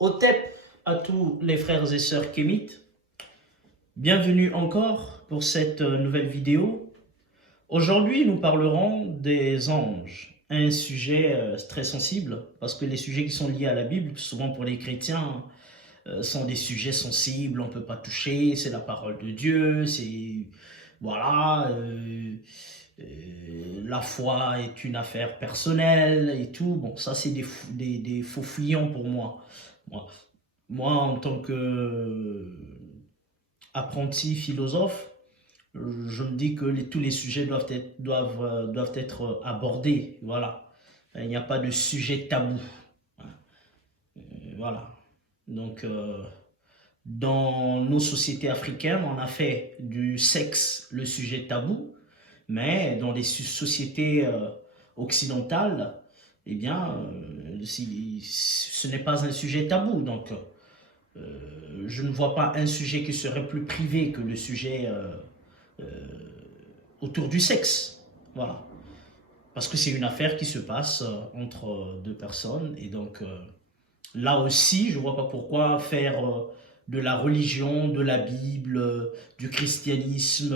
Otep à tous les frères et sœurs kémites, bienvenue encore pour cette nouvelle vidéo. Aujourd'hui, nous parlerons des anges, un sujet très sensible parce que les sujets qui sont liés à la Bible, souvent pour les chrétiens, sont des sujets sensibles, on ne peut pas toucher, c'est la parole de Dieu, c'est voilà, la foi est une affaire personnelle et tout. Bon, ça c'est des faux fuyants pour moi. Moi, Moi, en tant qu'apprenti philosophe, je me dis que tous les sujets doivent être abordés. Voilà. Il n'y a pas de sujet tabou. Voilà. Donc, dans nos sociétés africaines, on a fait du sexe le sujet tabou, mais dans les sociétés occidentales, eh bien, ce n'est pas un sujet tabou. Donc, je ne vois pas un sujet qui serait plus privé que le sujet autour du sexe. Voilà. Parce que c'est une affaire qui se passe entre deux personnes. Et donc, là aussi, je ne vois pas pourquoi faire de la religion, de la Bible, du christianisme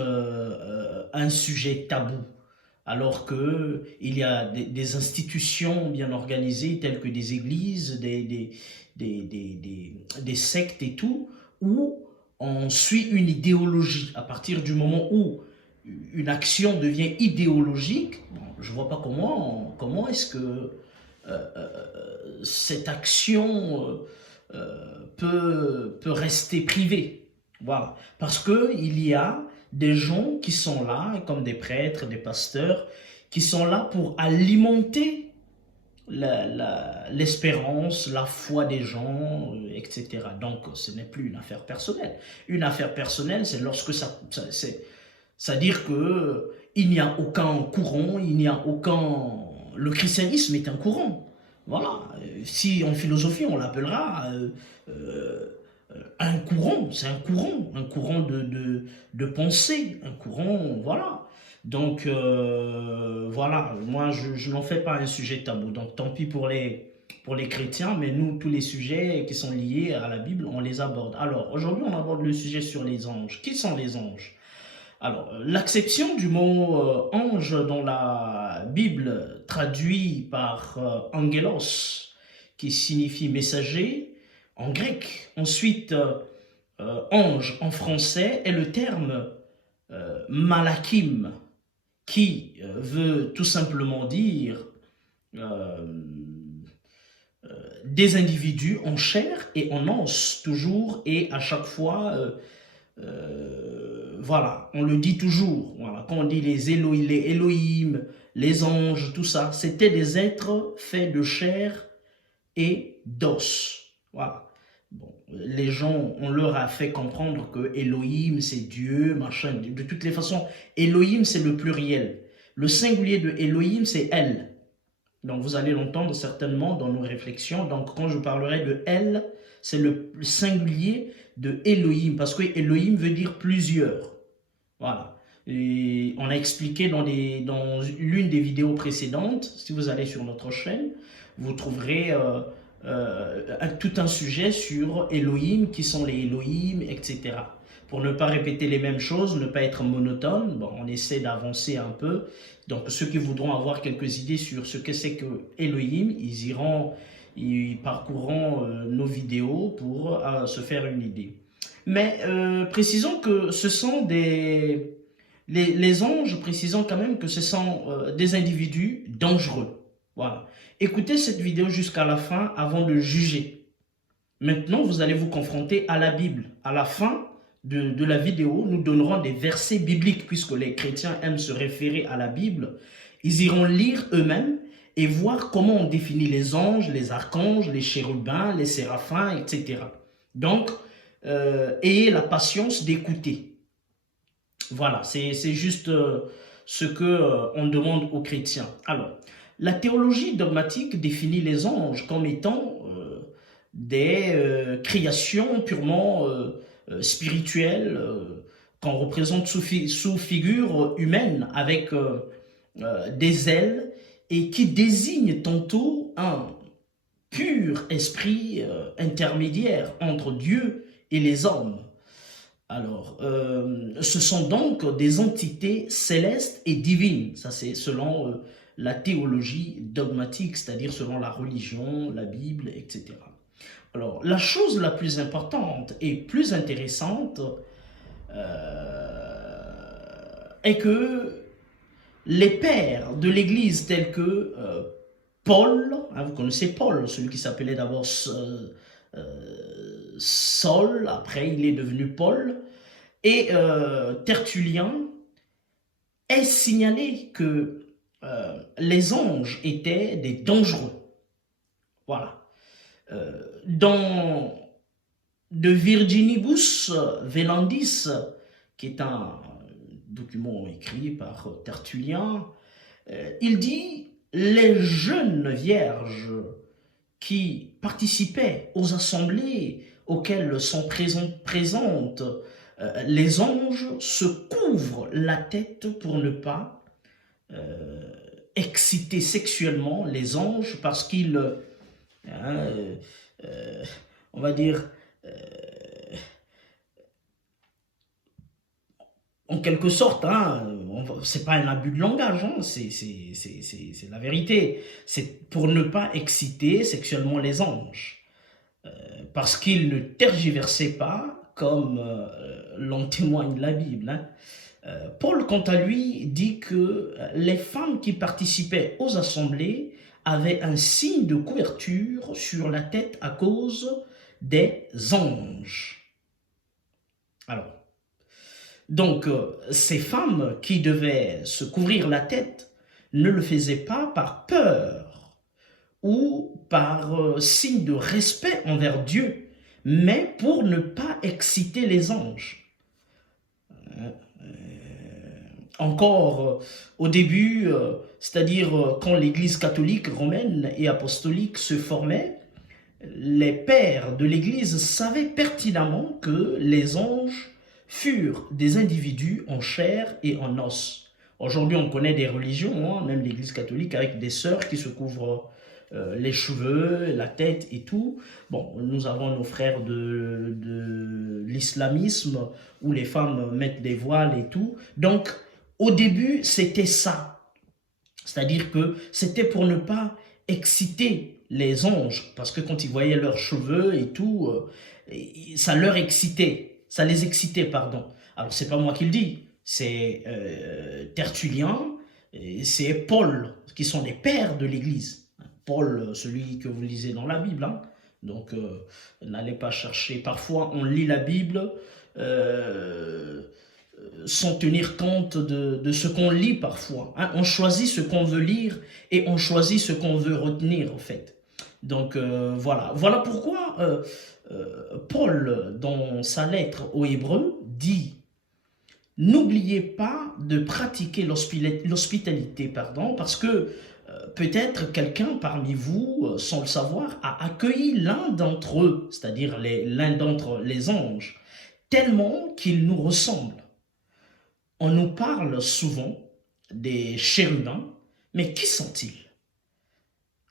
un sujet tabou. Alors qu'il y a des institutions bien organisées telles que des églises, des sectes et tout, où on suit une idéologie. À partir du moment où une action devient idéologique, bon, je ne vois pas comment est-ce que cette action peut rester privée. Voilà. Parce qu'il y a des gens qui sont là, comme des prêtres, des pasteurs, qui sont là pour alimenter l'espérance, la foi des gens, etc. Donc, ce n'est plus une affaire personnelle. Une affaire personnelle, c'est lorsque c'est-à-dire que il n'y a aucun courant, il n'y a aucun... Le christianisme est un courant. Voilà. Si en philosophie, on l'appellera euh, un courant, c'est un courant de pensée, un courant, voilà. Donc, voilà, moi, je n'en fais pas un sujet tabou. Donc, tant pis pour les chrétiens, mais nous, tous les sujets qui sont liés à la Bible, on les aborde. Alors, aujourd'hui, on aborde le sujet sur les anges. Qui sont les anges? Alors, l'acception du mot ange dans la Bible, traduit par angelos, qui signifie messager en grec. Ensuite, ange en français est le terme malakim, qui veut tout simplement dire euh, des individus en chair et en os, toujours et à chaque fois. Voilà, on le dit toujours. Voilà, quand on dit les Elohim, les anges, tout ça, c'était des êtres faits de chair et d'os. Voilà. Bon, les gens, on leur a fait comprendre que Elohim, c'est Dieu, machin. De toutes les façons, Elohim, c'est le pluriel. Le singulier de Elohim, c'est elle. Donc, vous allez l'entendre certainement dans nos réflexions. Donc, quand je parlerai de elle, c'est le singulier de Elohim, parce que Elohim veut dire plusieurs. Voilà. Et on a expliqué dans l'une des vidéos précédentes, si vous allez sur notre chaîne, vous trouverez tout un sujet sur Elohim, qui sont les Elohim, etc. Pour ne pas répéter les mêmes choses, ne pas être monotone, bon, on essaie d'avancer un peu. Donc ceux qui voudront avoir quelques idées sur ce que c'est que Elohim, ils parcourront nos vidéos pour se faire une idée. Mais précisons que ce sont les anges, précisons quand même que ce sont des individus dangereux. Voilà. Écoutez cette vidéo jusqu'à la fin avant de juger. Maintenant, vous allez vous confronter à la Bible. À la fin de la vidéo, nous donnerons des versets bibliques, puisque les chrétiens aiment se référer à la Bible. Ils iront lire eux-mêmes et voir comment on définit les anges, les archanges, les chérubins, les séraphins, etc. Donc, ayez la patience d'écouter. Voilà, c'est juste ce que on demande aux chrétiens. Alors, la théologie dogmatique définit les anges comme étant des créations purement spirituelles qu'on représente sous figure humaine avec des ailes et qui désignent tantôt un pur esprit intermédiaire entre Dieu et les hommes. Alors, ce sont donc des entités célestes et divines. Ça, c'est selon la théologie dogmatique, c'est-à-dire selon la religion, la Bible, etc. Alors, la chose la plus importante et plus intéressante est que les pères de l'Église tels que Paul, hein, vous connaissez Paul, celui qui s'appelait d'abord Saul, après il est devenu Paul, et Tertullien est signalé que les anges étaient des dangereux. Voilà. Dans De Virginibus Velandis, qui est un document écrit par Tertullien, il dit « Les jeunes vierges qui participaient aux assemblées auxquelles sont présentes les anges se couvrent la tête pour ne pas exciter sexuellement les anges parce qu'ils, on va dire, en quelque sorte, hein, c'est pas un abus de langage, hein, c'est la vérité. C'est pour ne pas exciter sexuellement les anges. Parce qu'ils ne tergiversaient pas, comme l'en témoigne la Bible. Hein. Paul, quant à lui, dit que les femmes qui participaient aux assemblées avaient un signe de couverture sur la tête à cause des anges. Alors, donc, ces femmes qui devaient se couvrir la tête ne le faisaient pas par peur ou par signe de respect envers Dieu, mais pour ne pas exciter les anges. Encore au début, c'est-à-dire quand l'Église catholique, romaine et apostolique se formait, les pères de l'Église savaient pertinemment que les anges furent des individus en chair et en os. Aujourd'hui, on connaît des religions, hein, même l'Église catholique, avec des sœurs qui se couvrent les cheveux, la tête et tout. Bon, nous avons nos frères de l'islamisme, où les femmes mettent des voiles et tout. Donc, au début, c'était ça. C'est-à-dire que c'était pour ne pas exciter les anges, parce que quand ils voyaient leurs cheveux et tout, ça leur excitait, ça les excitait, pardon. Alors, c'est pas moi qui le dis, c'est Tertullien, c'est Paul, qui sont les pères de l'Église. Paul, celui que vous lisez dans la Bible, hein. Donc, n'allez pas chercher. Parfois, on lit la Bible sans tenir compte de ce qu'on lit parfois. Hein. On choisit ce qu'on veut lire et on choisit ce qu'on veut retenir, en fait. Donc, voilà. Voilà pourquoi Paul, dans sa lettre aux Hébreux, dit « N'oubliez pas de pratiquer l'hospitalité, parce que peut-être quelqu'un parmi vous, sans le savoir, a accueilli l'un d'entre eux, c'est-à-dire l'un d'entre les anges, tellement qu'il nous ressemble. On nous parle souvent des chérubins, mais qui sont-ils?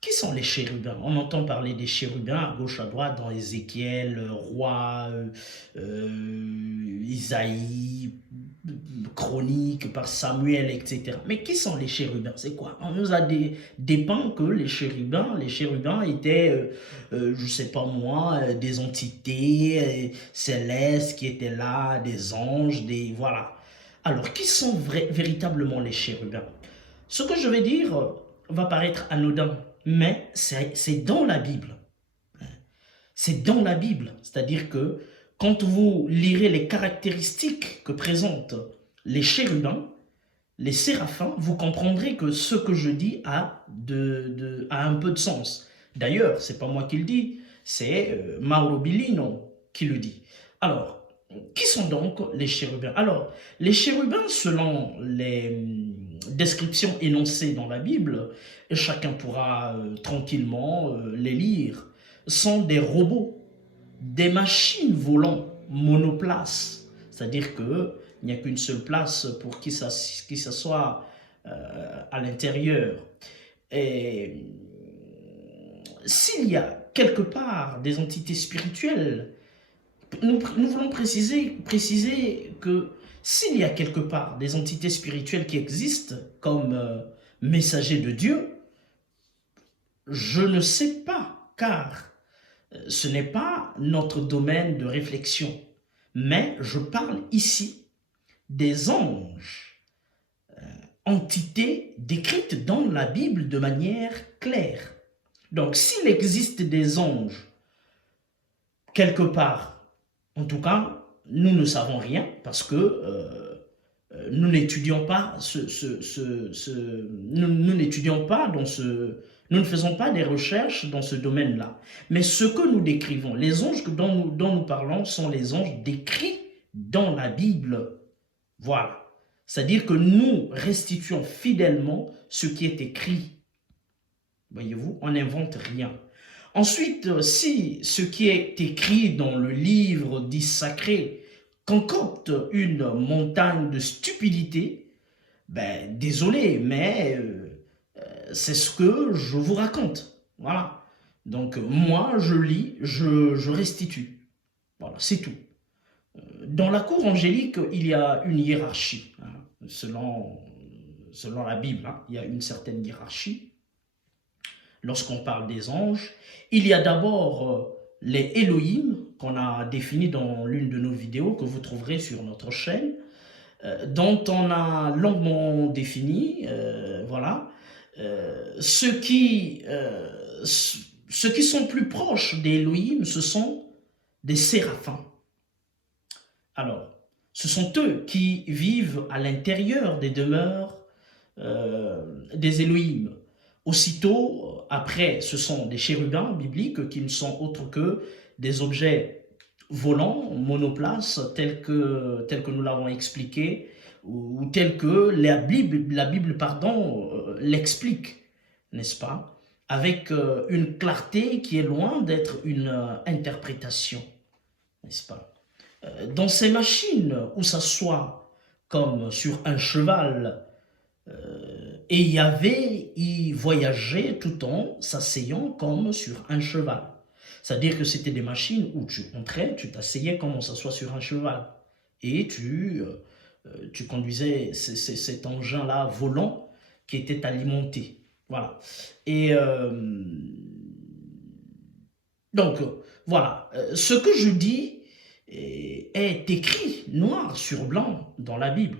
Qui sont les chérubins? On entend parler des chérubins à gauche, à droite, dans Ézéchiel, Roi, Isaïe, Chronique, par Samuel, etc. Mais qui sont les chérubins? C'est quoi? On nous a dépeint que les chérubins étaient, je ne sais pas moi, des entités célestes qui étaient là, des anges, voilà. Alors, qui sont véritablement les chérubins? Ce que je vais dire va paraître anodin, mais c'est dans la Bible. C'est dans la Bible. C'est-à-dire que quand vous lirez les caractéristiques que présentent les chérubins, les séraphins, vous comprendrez que ce que je dis a un peu de sens. D'ailleurs, ce n'est pas moi qui le dis, c'est Mauro Billino qui le dit. Alors, qui sont donc les chérubins? Alors, les chérubins, selon les descriptions énoncées dans la Bible, et chacun pourra tranquillement les lire, sont des robots, des machines volant monoplaces. C'est-à-dire qu'il n'y a qu'une seule place pour qui s'assoit à l'intérieur. Et s'il y a quelque part des entités spirituelles, nous voulons préciser que s'il y a quelque part des entités spirituelles qui existent comme messagers de Dieu, je ne sais pas, car ce n'est pas notre domaine de réflexion. Mais je parle ici des anges, entités décrites dans la Bible de manière claire. Donc, s'il existe des anges quelque part, en tout cas, nous ne savons rien parce que nous n'étudions pas nous n'étudions pas dans nous ne faisons pas des recherches dans ce domaine-là. Mais ce que nous décrivons, les anges dont nous parlons sont les anges décrits dans la Bible. Voilà. C'est-à-dire que nous restituons fidèlement ce qui est écrit. Voyez-vous, on n'invente rien. Ensuite, si ce qui est écrit dans le livre dit sacré concocte une montagne de stupidité, ben désolé, mais c'est ce que je vous raconte. Voilà. Donc moi, je lis, je restitue. Voilà, c'est tout. Dans la cour angélique, il y a une hiérarchie. Hein, selon la Bible, hein, il y a une certaine hiérarchie. Lorsqu'on parle des anges, il y a d'abord les Elohim, qu'on a définis dans l'une de nos vidéos, que vous trouverez sur notre chaîne, dont on a longuement défini, voilà, ceux qui sont plus proches des Elohim, ce sont des séraphins. Alors, ce sont eux qui vivent à l'intérieur des demeures des Elohim. Aussitôt, après, ce sont des chérubins bibliques qui ne sont autres que des objets volants, monoplaces, tels que nous l'avons expliqué, ou tels que la Bible l'explique, n'est-ce pas? Avec une clarté qui est loin d'être une interprétation, n'est-ce pas? Dans ces machines où s'assoit comme sur un cheval, et Yahvé y voyageait tout en s'asseyant comme sur un cheval. C'est-à-dire que c'était des machines où tu entrais, tu t'asseyais comme on s'assoit sur un cheval. Et tu conduisais cet engin-là volant qui était alimenté. Voilà. Et donc, voilà. Ce que je dis est écrit noir sur blanc dans la Bible.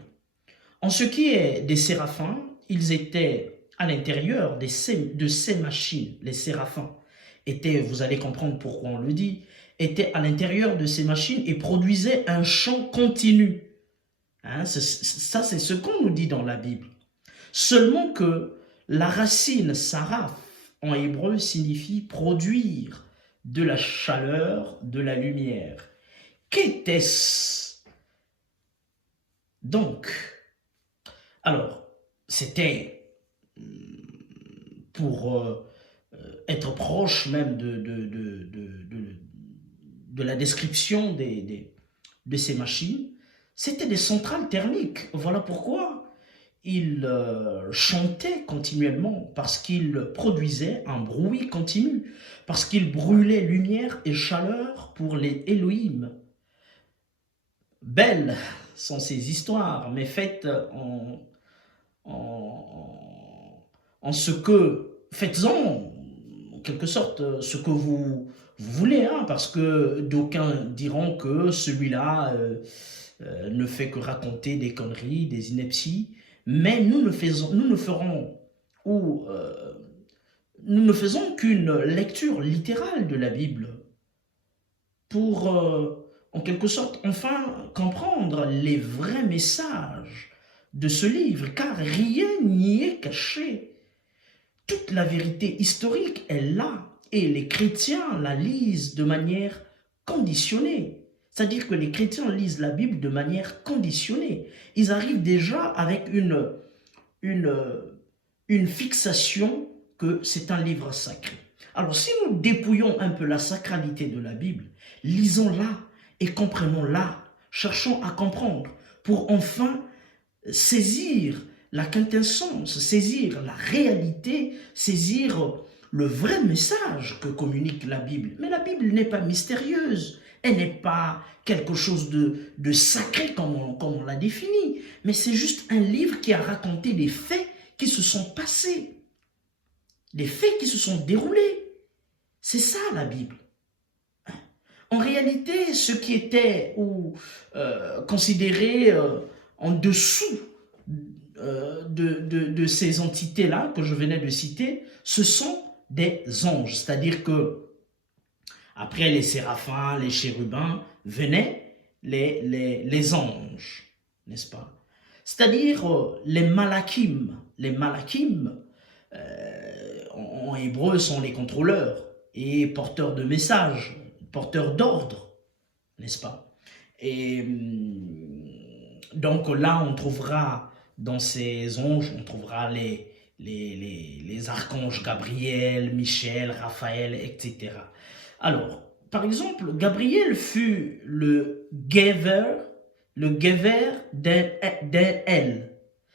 En ce qui est des séraphins, ils étaient à l'intérieur de ces machines. Les séraphins étaient, vous allez comprendre pourquoi on le dit, étaient à l'intérieur de ces machines et produisaient un chant continu. Hein, ça, c'est ce qu'on nous dit dans la Bible. Seulement que la racine saraph en hébreu signifie produire de la chaleur, de la lumière. Qu'était-ce donc? Alors, c'était pour être proche même de la description de ces machines, c'était des centrales thermiques. Voilà pourquoi ils chantaient continuellement, parce qu'ils produisaient un bruit continu, parce qu'ils brûlaient lumière et chaleur pour les Elohim. Belles sont ces histoires, mais faites en ce que, faites-en en quelque sorte ce que vous voulez, hein, parce que d'aucuns diront que celui-là ne fait que raconter des conneries, des inepties, mais nous ne faisons qu'une lecture littérale de la Bible pour, en quelque sorte, enfin comprendre les vrais messages de ce livre, car rien n'y est caché. Toute la vérité historique est là, et les chrétiens la lisent de manière conditionnée. C'est-à-dire que les chrétiens lisent la Bible de manière conditionnée. Ils arrivent déjà avec une fixation que c'est un livre sacré. Alors si nous dépouillons un peu la sacralité de la Bible, lisons-la et comprenons-la, cherchons à comprendre pour enfin saisir la quintessence, saisir la réalité, saisir le vrai message que communique la Bible. Mais la Bible n'est pas mystérieuse, elle n'est pas quelque chose de sacré comme on l'a défini, mais c'est juste un livre qui a raconté des faits qui se sont passés, des faits qui se sont déroulés. C'est ça la Bible. En réalité, ce qui était considéré en dessous de ces entités-là que je venais de citer, ce sont des anges. C'est-à-dire que après les séraphins, les chérubins, venaient les anges, n'est-ce pas? C'est-à-dire les malakim. Les malakim, en hébreu, sont les contrôleurs et porteurs de messages, porteurs d'ordre, n'est-ce pas? Et donc là, on trouvera dans ces anges, on trouvera les archanges Gabriel, Michel, Raphaël, etc. Alors, par exemple, Gabriel fut le Gever d'un El.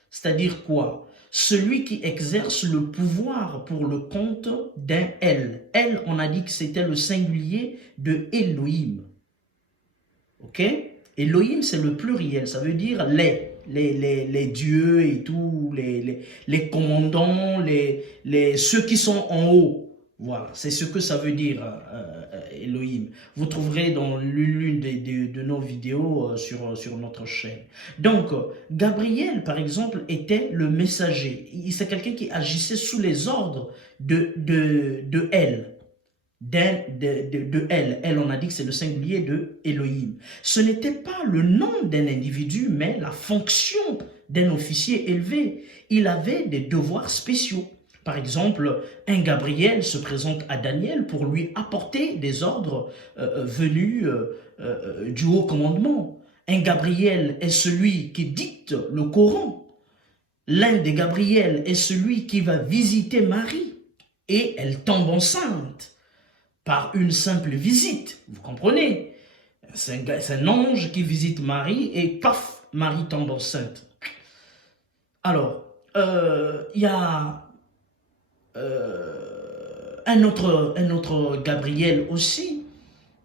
C'est-à-dire quoi? Celui qui exerce le pouvoir pour le compte d'un El. El, on a dit que c'était le singulier de Elohim. Ok? Elohim, c'est le pluriel, ça veut dire les dieux et tout, les commandants, ceux qui sont en haut. Voilà, c'est ce que ça veut dire Elohim. Vous trouverez dans l'une de nos vidéos sur notre chaîne. Donc, Gabriel, par exemple, était le messager. C'est quelqu'un qui agissait sous les ordres de Elle. Elle, on a dit que c'est le singulier de Elohim. Ce n'était pas le nom d'un individu, mais la fonction d'un officier élevé. Il avait des devoirs spéciaux. Par exemple, un Gabriel se présente à Daniel pour lui apporter des ordres venus du haut commandement. Un Gabriel est celui qui dicte le Coran. L'un des Gabriel est celui qui va visiter Marie et elle tombe enceinte par une simple visite, vous comprenez? C'est un ange qui visite Marie et paf, Marie tombe enceinte. Alors, il y a un autre Gabriel aussi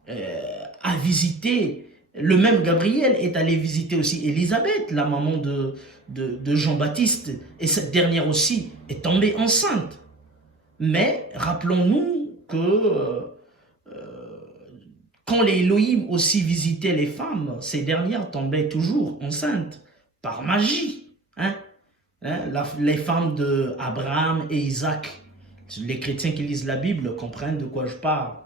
a visité, le même Gabriel est allé visiter aussi Élisabeth, la maman de Jean-Baptiste, et cette dernière aussi est tombée enceinte. Mais rappelons-nous que quand les Elohim aussi visitaient les femmes, ces dernières tombaient toujours enceintes, par magie. Les femmes d'Abraham et Isaac, les chrétiens qui lisent la Bible comprennent de quoi je parle,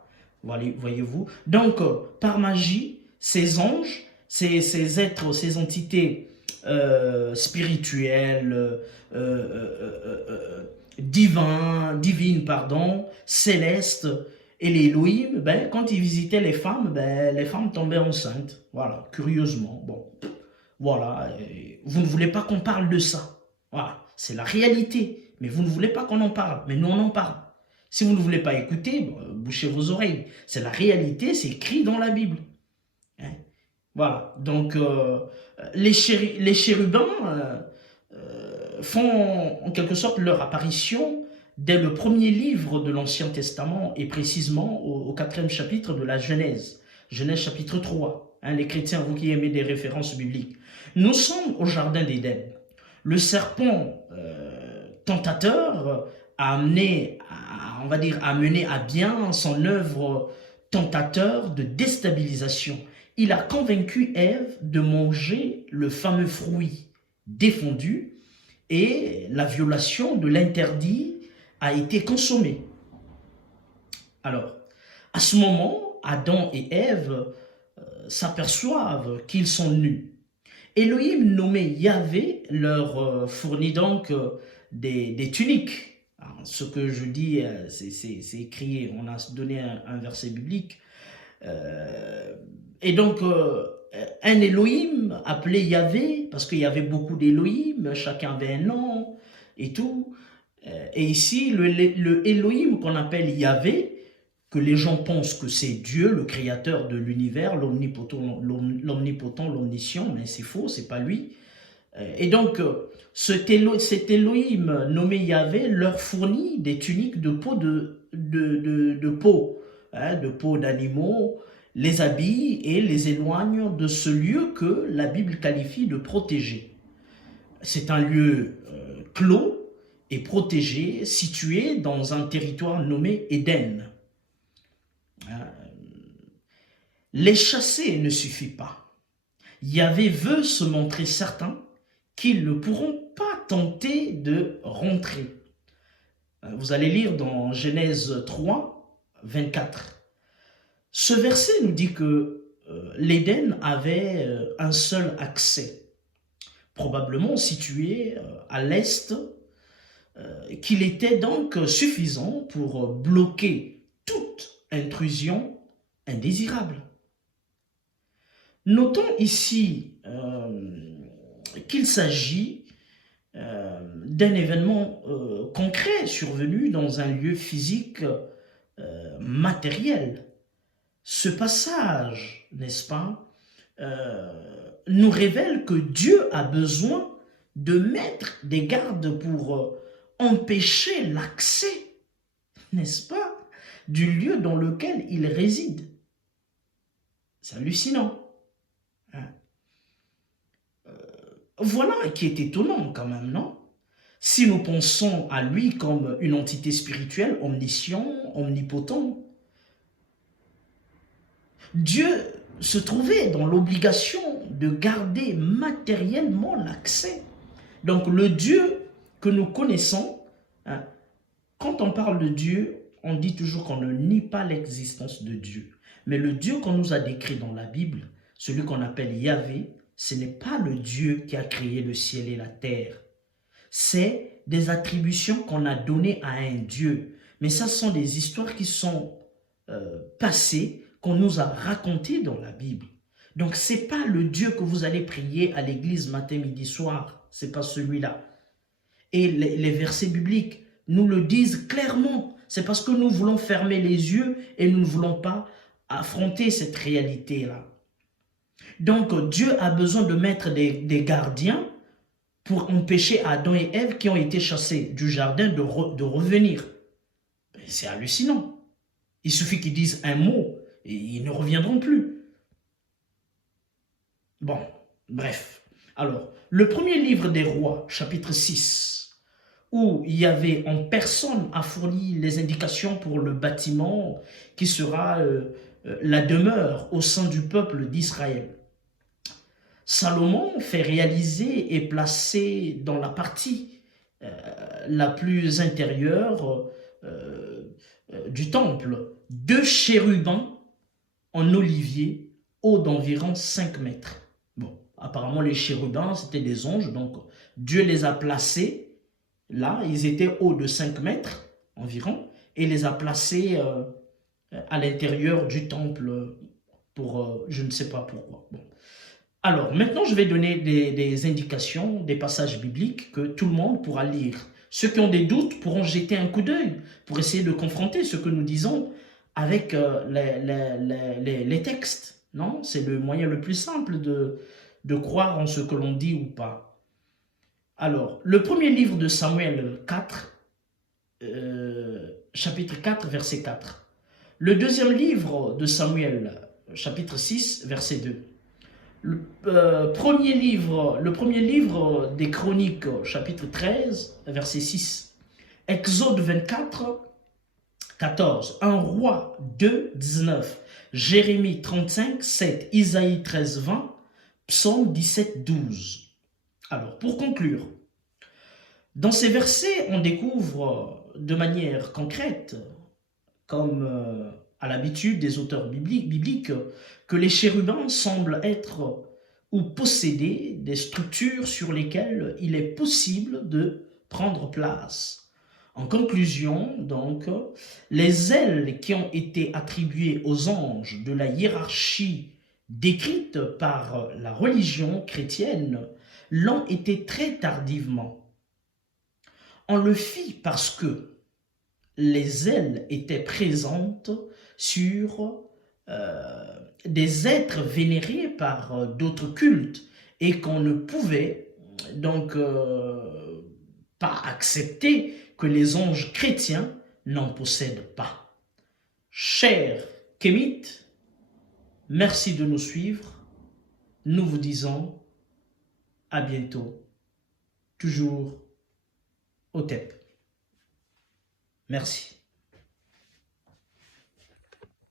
voyez-vous. Donc, par magie, ces anges, ces êtres, ces entités spirituelles, divines, célestes, et les Elohim, quand ils visitaient les femmes tombaient enceintes. Voilà, curieusement. Bon, voilà. Vous ne voulez pas qu'on parle de ça. Voilà, c'est la réalité. Mais vous ne voulez pas qu'on en parle. Mais nous, on en parle. Si vous ne voulez pas écouter, bouchez vos oreilles. C'est la réalité, c'est écrit dans la Bible. Voilà. Donc, les chérubins font en quelque sorte leur apparition dès le premier livre de l'Ancien Testament et précisément au 4e chapitre de la Genèse. Genèse chapitre 3. Les chrétiens, vous qui aimez des références bibliques. Nous sommes au jardin d'Éden. Le serpent tentateur a amené, on va dire, a mené à bien son œuvre tentateur de déstabilisation. Il a convaincu Ève de manger le fameux fruit défendu et la violation de l'interdit a été consommée. Alors, à ce moment, Adam et Ève s'aperçoivent qu'ils sont nus. Elohim nommé Yahvé leur fournit donc des tuniques. Alors, ce que je dis, c'est écrit, on a donné un verset biblique. Et donc, un Elohim appelé Yahvé, parce qu'il y avait beaucoup d'Elohim, chacun avait un nom et tout. Et ici, le Elohim qu'on appelle Yahvé, que les gens pensent que c'est Dieu, le créateur de l'univers, l'omnipotent, l'omniscient, mais c'est faux, c'est pas lui. Et donc, cet Elohim nommé Yahvé leur fournit des tuniques de peau de peau, hein, de peau d'animaux, les habille et les éloigne de ce lieu que la Bible qualifie de protégé. C'est un lieu clos et protégé, situé dans un territoire nommé Éden. Les chasser ne suffit pas. Yahvé veut se montrer certain qu'ils ne pourront pas tenter de rentrer. Vous allez lire dans Genèse 3, 24. Ce verset nous dit que l'Éden avait un seul accès, probablement situé à l'est, qu'il était donc suffisant pour bloquer toute intrusion indésirable. Notons ici qu'il s'agit d'un événement concret survenu dans un lieu physique matériel. Ce passage, n'est-ce pas, nous révèle que Dieu a besoin de mettre des gardes pour empêcher l'accès, n'est-ce pas, du lieu dans lequel il réside. C'est hallucinant. Voilà qui est étonnant quand même, non? Si nous pensons à lui comme une entité spirituelle, omniscient, omnipotent, Dieu se trouvait dans l'obligation de garder matériellement l'accès. Donc le Dieu que nous connaissons, hein, quand on parle de Dieu, on dit toujours qu'on ne nie pas l'existence de Dieu. Mais le Dieu qu'on nous a décrit dans la Bible, celui qu'on appelle Yahvé, ce n'est pas le Dieu qui a créé le ciel et la terre. C'est des attributions qu'on a données à un Dieu. Mais ça, ce sont des histoires qui sont passées, qu'on nous a racontées dans la Bible. Donc, ce n'est pas le Dieu que vous allez prier à l'église matin, midi, soir. Ce n'est pas celui-là. Et les versets bibliques nous le disent clairement. C'est parce que nous voulons fermer les yeux et nous ne voulons pas affronter cette réalité-là. Donc, Dieu a besoin de mettre des gardiens pour empêcher Adam et Ève qui ont été chassés du jardin de revenir. C'est hallucinant. Il suffit qu'ils disent un mot et ils ne reviendront plus. Bon, bref. Alors, le premier livre des rois, chapitre 6, où Yahvé en personne a fourni les indications pour le bâtiment qui sera la demeure au sein du peuple d'Israël. Salomon fait réaliser et placer dans la partie la plus intérieure du temple 2 chérubins en olivier hauts d'environ 5 mètres. Bon, apparemment les chérubins c'était des anges, donc Dieu les a placés là, ils étaient hauts de 5 mètres environ, et les a placés à l'intérieur du temple pour je ne sais pas pourquoi. Bon. Alors, maintenant, je vais donner des indications, des passages bibliques que tout le monde pourra lire. Ceux qui ont des doutes pourront jeter un coup d'œil pour essayer de confronter ce que nous disons avec les textes. Non, c'est le moyen le plus simple de croire en ce que l'on dit ou pas. Alors, le premier livre de Samuel 4, chapitre 4, verset 4. Le deuxième livre de Samuel, chapitre 6, verset 2. Le premier livre des Chroniques, chapitre 13, verset 6. Exode 24, 14. 1 Roi 2, 19. Jérémie 35, 7. Isaïe 13, 20. Psaume 17, 12. Alors, pour conclure, dans ces versets, on découvre de manière concrète, comme à l'habitude des auteurs bibliques, que les chérubins semblent être ou posséder des structures sur lesquelles il est possible de prendre place. En conclusion, donc, les ailes qui ont été attribuées aux anges de la hiérarchie décrite par la religion chrétienne l'ont été très tardivement. On le fit parce que les ailes étaient présentes sur des êtres vénérés par d'autres cultes et qu'on ne pouvait donc pas accepter que les anges chrétiens n'en possèdent pas. Chers Kémites, merci de nous suivre. Nous vous disons à bientôt, toujours au TEP. Merci.